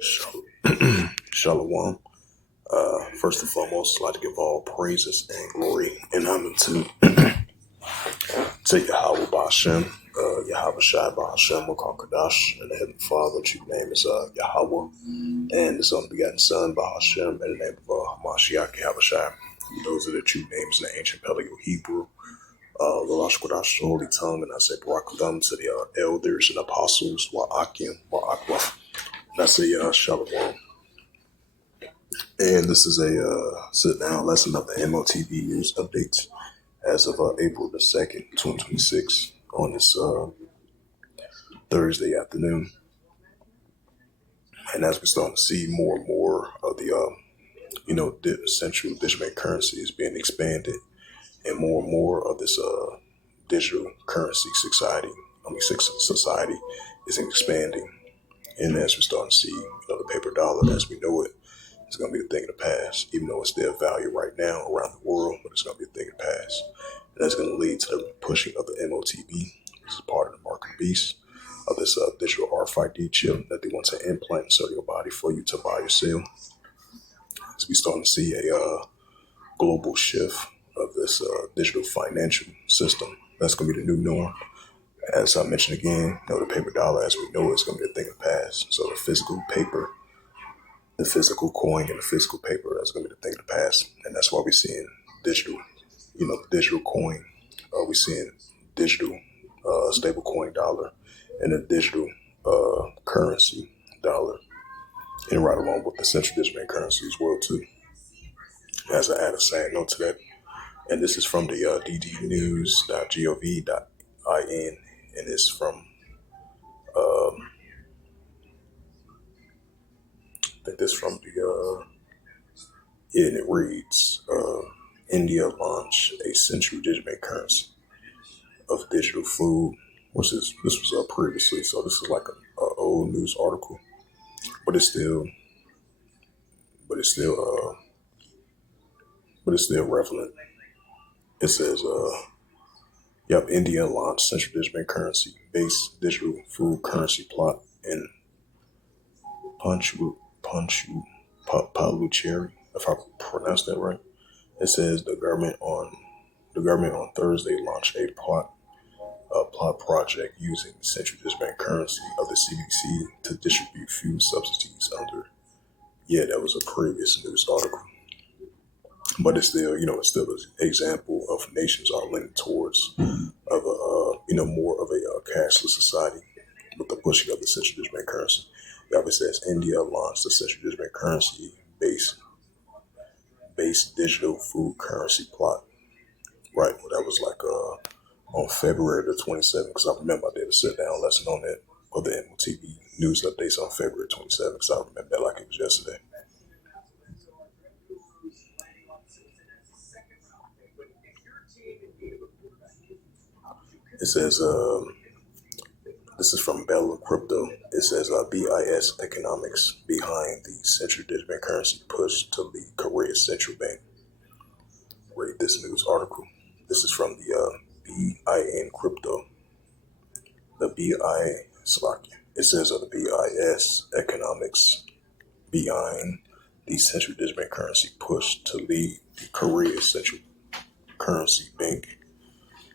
Shalom. First and foremost, I'd like to give all praises and glory and honor to Yahweh Ba'Shem, Yahweh Shai Ba'Shem, Wakakadash, and the Heavenly Father, whose name is Yahweh, and His unbegotten Son Ba'Shem, in the name of Hamashiach Yahweh Shai. Those are the true names in the ancient Paleo Hebrew. The Lashkodash, the Holy Tongue, and I say Barakadam to the elders and apostles, Wa'akim, Wa'akwa. And I say Shalom. And this is a sit down lesson of the M.O.T.B news updates as of April the 2nd, 2026, on this Thursday afternoon. And as we start to see more and more of the central digital currency is being expanded, and more of this digital currency society is expanding. And as we're starting to see, the paper dollar as we know it, it's going to be a thing of the past, even though it's their value right now around the world, but it's going to be a thing of the past. And that's going to lead to the pushing of the M.O.T.B. This is part of the market beast of this digital RFID chip that they want to implant inside your body for you to buy or sell. As we starting to see a global shift of this digital financial system, that's going to be the new norm. As I mentioned again, the paper dollar as we know it is going to be a thing of the past. So the physical paper, the physical coin, and the physical paper, that's going to be the thing of the past. And that's why we're seeing digital, the digital coin. We're seeing digital stable coin dollar and a digital currency dollar. And right along with the central digital currency as well, too. As I add a side note to that. And this is from the ddnews.gov.in. And it's from, I think this from and it reads, India launched a central digital currency of digital food. This was previously, so this is like a old news article, but it's still relevant. It says, India launched central digital currency based digital food currency plot in Palucherry, if I pronounced that right. It says the government on Thursday launched a plot project using central digital currency of the CBDC to distribute food subsidies under. Yeah, that was a previous news article. But it's still, it's still an example of nations are leaning towards of more of a cashless society with the pushing of the central digital currency. It says India launched the central digital currency based digital food currency plot. Right, well, that was like on February the 27th, because I remember I did a sit down lesson on that of the M.O.T.B news updates on February 27th, because I remember that like it was yesterday. It says, this is from Bell Crypto. It says, BIS economics behind the central digital currency push to lead Korea's central bank. Read this news article. This is from the BIN Crypto. The it says the BIS economics behind the central digital currency push to lead the Korea's central currency bank.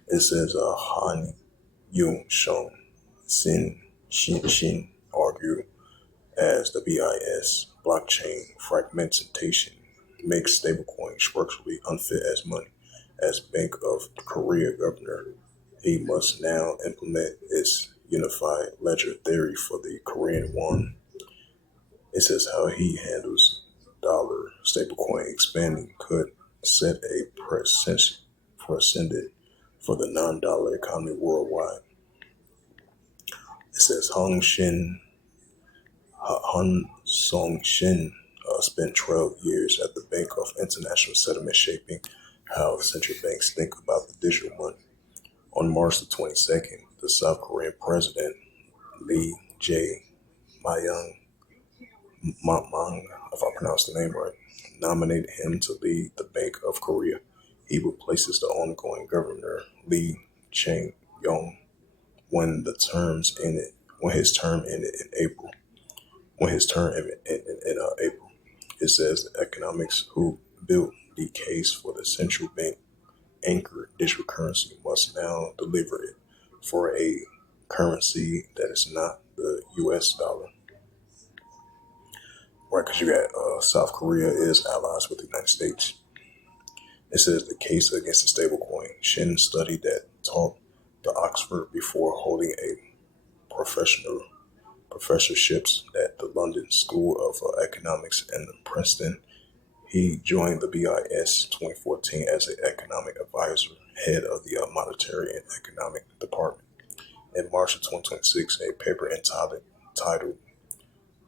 It says Han Yung Shong Sin Shin argue as the BIS blockchain fragmentation makes stablecoin structurally unfit as money. As Bank of Korea governor, he must now implement its unified ledger theory for the Korean won. It says how he handles dollar stablecoin expanding could set a precedent for the non-dollar economy worldwide. It says Han Song-shin spent 12 years at the Bank of International Settlement shaping how central banks think about the digital money. On March the 22nd, the South Korean president Lee Jae-myung, if I pronounced the name right, nominated him to lead the Bank of Korea. He replaces the ongoing governor Lee Chang-yong when his term ended in April. when his term in April. It says the economics who built the case for the central bank anchored digital currency must now deliver it for a currency that is not the U.S. dollar. Right, because you got South Korea is allies with the United States. It says the case against the stablecoin. Shin studied that taught the Oxford before holding a professional professorships at the London School of Economics and Princeton. He joined the BIS 2014 as an economic advisor, head of the monetary and economic department. In March of 2026, a paper titled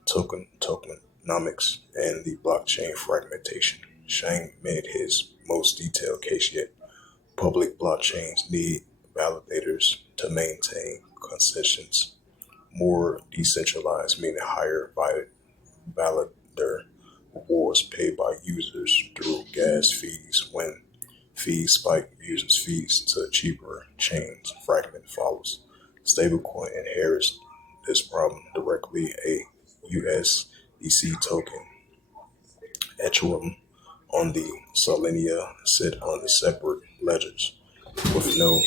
Tokenomics and the Blockchain Fragmentation. Shang made his most detailed case yet. Public blockchains need validators to maintain consensus. More decentralized, meaning higher validator rewards paid by users through gas fees. When fees spike, users' fees to cheaper chains. Fragment follows. Stablecoin inherits this problem directly. A USDC token, Ethereum on the Solenia sit on the separate ledgers with no.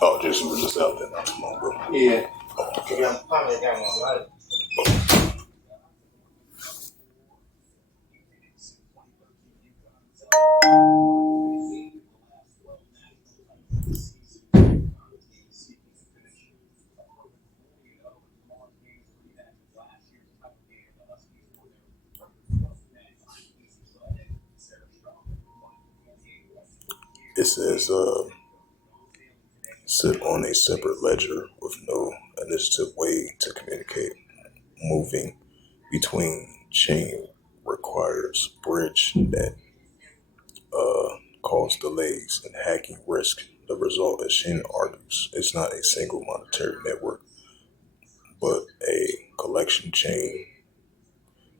Oh, just out there not too long ago. Yeah. Okay. It says sit on a separate ledger with no initiative way to communicate. Moving between chain requires bridge that cause delays and hacking risk. The result, as Shin argues, is not a single monetary network, but a collection chain,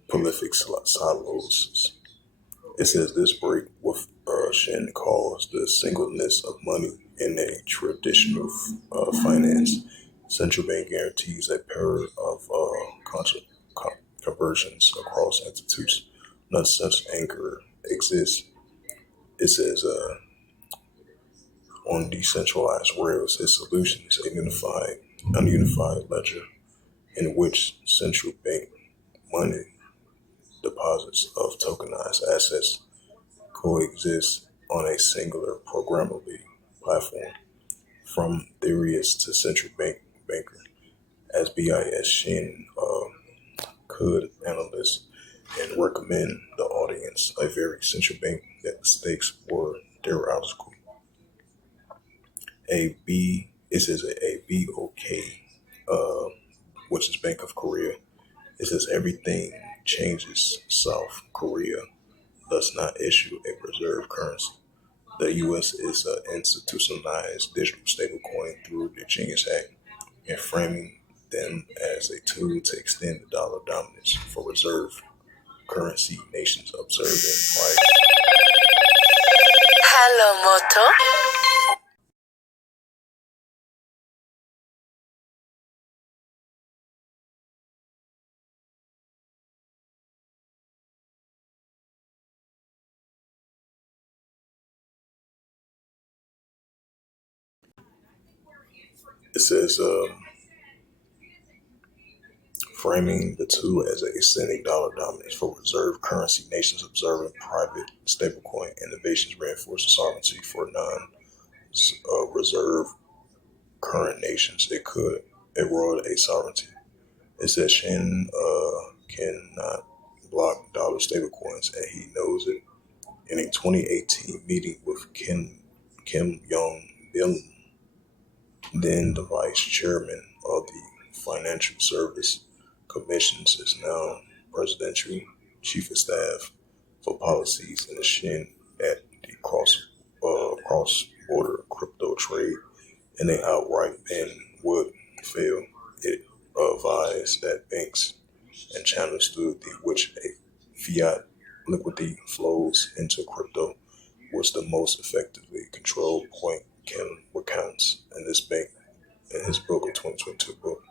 prolific silos. It says this break with Shin calls the singleness of money in a traditional finance. Central bank guarantees a pair of conversions across institutes. None such anchor exists. It says on decentralized rails, its solutions a ununified ledger in which central bank money deposits of tokenized assets coexist on a singular programmable platform. From theorist to central banker, as BIS Shin could analyst and recommend the audience a very central bank that the stakes were theoretical. It says a BOK, uh, which is Bank of Korea. It says everything changes. South Korea does not issue a reserve currency. The U.S. is an institutionalized digital stablecoin through the Genius Act and framing them as a tool to extend the dollar dominance for reserve currency nations observing right. Hello, Moto. It says framing the two as a extending dollar dominance for reserve currency nations observing private stablecoin innovations reinforce sovereignty for non-reserve current nations. It could erode a sovereignty. It says Shin cannot block dollar stablecoins, and he knows it. In a 2018 meeting with Kim Yong Bil, then the vice chairman of the Financial Service Commissions, is now presidential chief of staff for policies in the Shin at the cross border crypto trade, and they outright ban would fail. It advised that banks and channels through which a fiat liquidity flows into crypto was the most effectively controlled point can recounts in this bank in his book of 2022 book.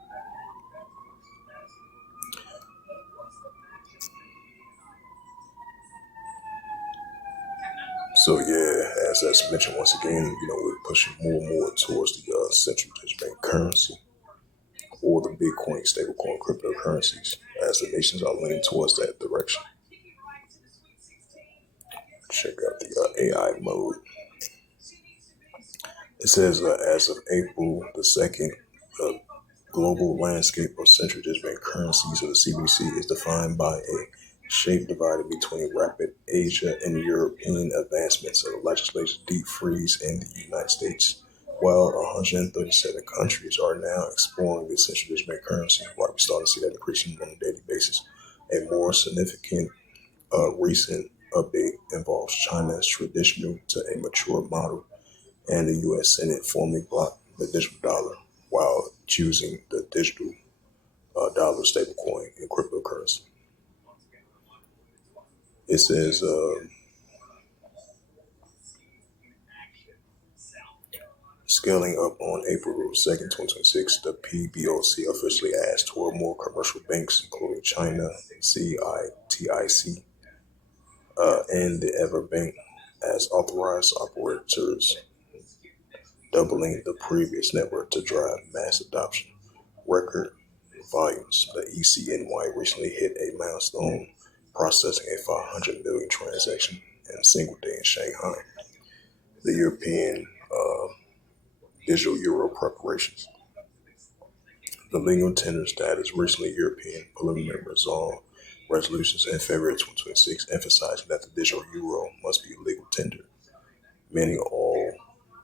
So yeah, as that's mentioned once again, we're pushing more and more towards the central bank currency or the Bitcoin, stablecoin, cryptocurrencies as the nations are leaning towards that direction. Check out the AI mode. It says as of April the 2nd, the global landscape of central bank currencies of the CBDC is defined by a shape divided between rapid Asia and European advancements of legislation deep freeze in the United States. While 137 countries are now exploring the central bank currency, while we're starting to see that increasing on a daily basis, a more significant recent update involves China's traditional to a mature model, and the U.S. Senate formally blocked the digital dollar while choosing the digital dollar stablecoin and cryptocurrency. It says scaling up on April 2nd, 2026, the PBOC officially asked 12 more commercial banks, including China, CITIC, and the Everbank, as authorized operators, doubling the previous network to drive mass adoption. Record volumes. The ECNY recently hit a milestone, processing a 500 million transaction in a single day in Shanghai. The European digital euro preparations. The legal tender status recently European preliminary resolve resolutions in February 2026 emphasizing that the digital euro must be legal tender, meaning all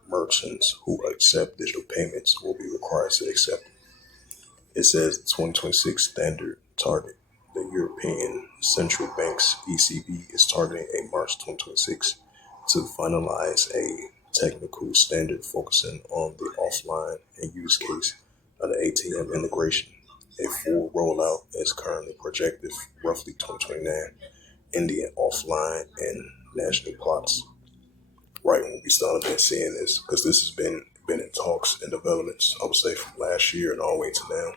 merchants who accept digital payments will be required to accept it. It says the 2026 standard target. The European Central Bank's ECB is targeting a March 2026 to finalize a technical standard focusing on the offline and use case of the ATM integration. A full rollout is currently projected for roughly 2029. Indian offline and national plots. Right when we started been seeing this, because this has been in talks and developments, I would say from last year and all the way to now.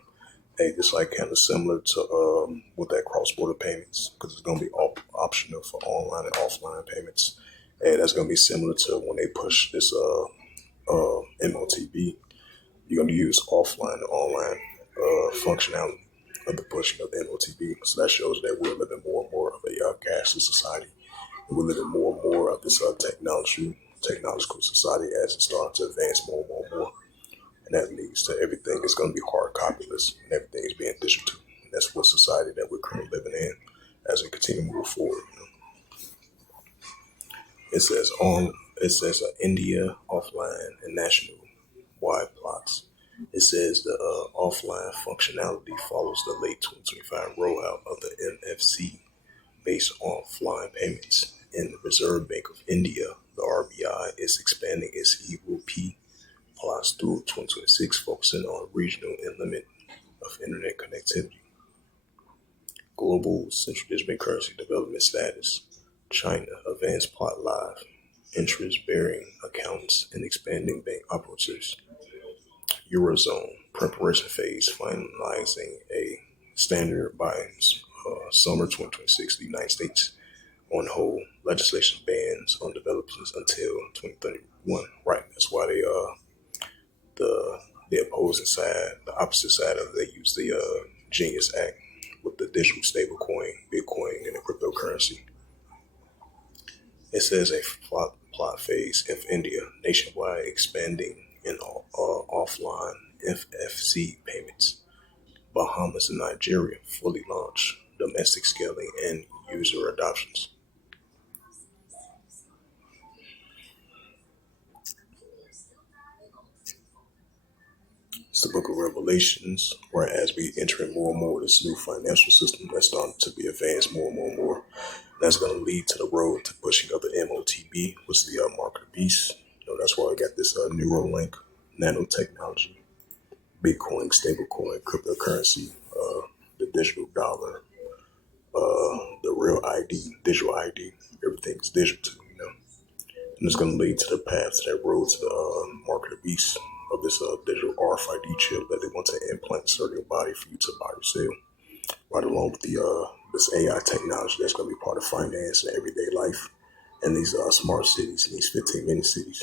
Hey, it's like kind of similar to with that cross-border payments because it's going to be optional for online and offline payments. And that's going to be similar to when they push this M.O.T.B. You're going to use offline and online functionality of the pushing of the M.O.T.B. So that shows that we're living more and more of a cashless society. And we're living more and more of this technological society as it starts to advance more and more and more. And that leads to everything is going to be hard copyless and everything is being digital. And that's what society that we're currently living in as we continue to move forward. It says India offline and national wide plots. It says the offline functionality follows the late 2025 rollout of the NFC based on offline payments. In the Reserve Bank of India, the RBI is expanding its e-rupee plots through 2026, focusing on regional and limit of internet connectivity. Global central digital currency development status. China advanced plot live. Interest bearing accounts and expanding bank operators. Eurozone preparation phase, finalizing a standard by summer 2026. The United States on hold. Legislation bans on developers until 2031. Right. That's why the opposing side, the opposite side of it, they use the Genius Act with the digital stablecoin, Bitcoin, and the cryptocurrency. It says a plot phase if India nationwide expanding in offline FFC payments. Bahamas and Nigeria fully launch domestic scaling and user adoptions. It's the book of Revelations, where as we enter in more and more of this new financial system that's starting to be advanced more and more and more, that's going to lead to the road to pushing of the M.O.T.B, which is the mark of the beast. That's why we got this Neuralink, nanotechnology, Bitcoin, stablecoin, cryptocurrency, the digital dollar, the real ID, digital ID. Everything is digital, and it's going to lead to the path to that road to the mark of the beast of this digital RFID chip that they want to implant inside your body for you to buy or sell, right along with the this AI technology that's going to be part of finance and everyday life in these smart cities, in these 15-minute cities.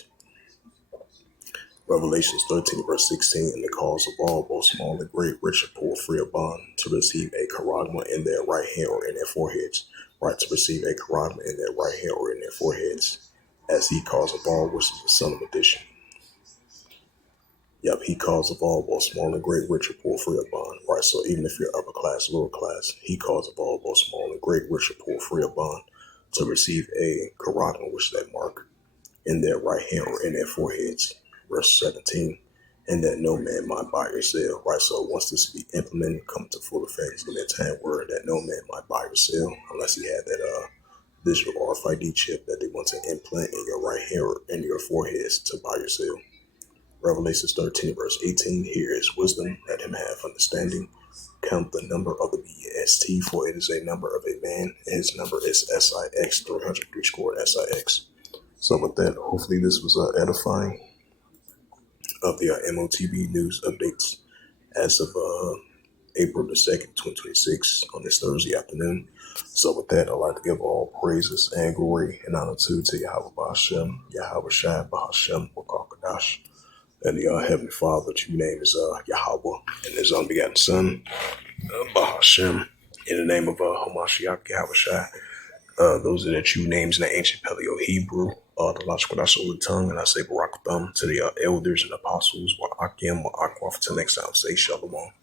Revelations 13, verse 16, and the cause of all, both small and great, rich and poor, free or bond, to receive a charagma in their right hand or in their foreheads. Right, to receive a charagma in their right hand or in their foreheads, as he calls of all, which is the son of addition. Yep, he calls of all, both small and great, rich or poor, free or bond. Right, so even if you're upper class, lower class, he calls of all, both small and great, rich or poor, free or bond, to receive a charagma, which is that mark, in their right hand or in their foreheads. Verse 17, and that no man might buy or sell. Right, so once this be implemented, come to full effect, it's going to be a time word that no man might buy or sell unless he had that digital RFID chip that they want to implant in your right hand or in your foreheads to buy or sell. Revelations 13, verse 18, here is wisdom, let him have understanding. Count the number of the BST, for it is a number of a man, and his number is SIX, 303 score SIX. So with that, hopefully this was edifying of the M.O.T.B news updates as of April the 2nd, 2026 on this Thursday afternoon. So with that, I'd like to give all praises and glory and honor to Yahweh Bahashem, Yahweh Shai Bahashem, Wakakadash. And the Heavenly Father, true name is Yahweh, and his unbegotten Son, Bahashem. In the name of Hamashiach, Yahweh Shai. Those are the true names in the ancient Paleo Hebrew, the logical that's over the tongue, and I say Barak Thumb to the elders and apostles, Wa'akim, Wa'akwaf, till next time, say Shalom.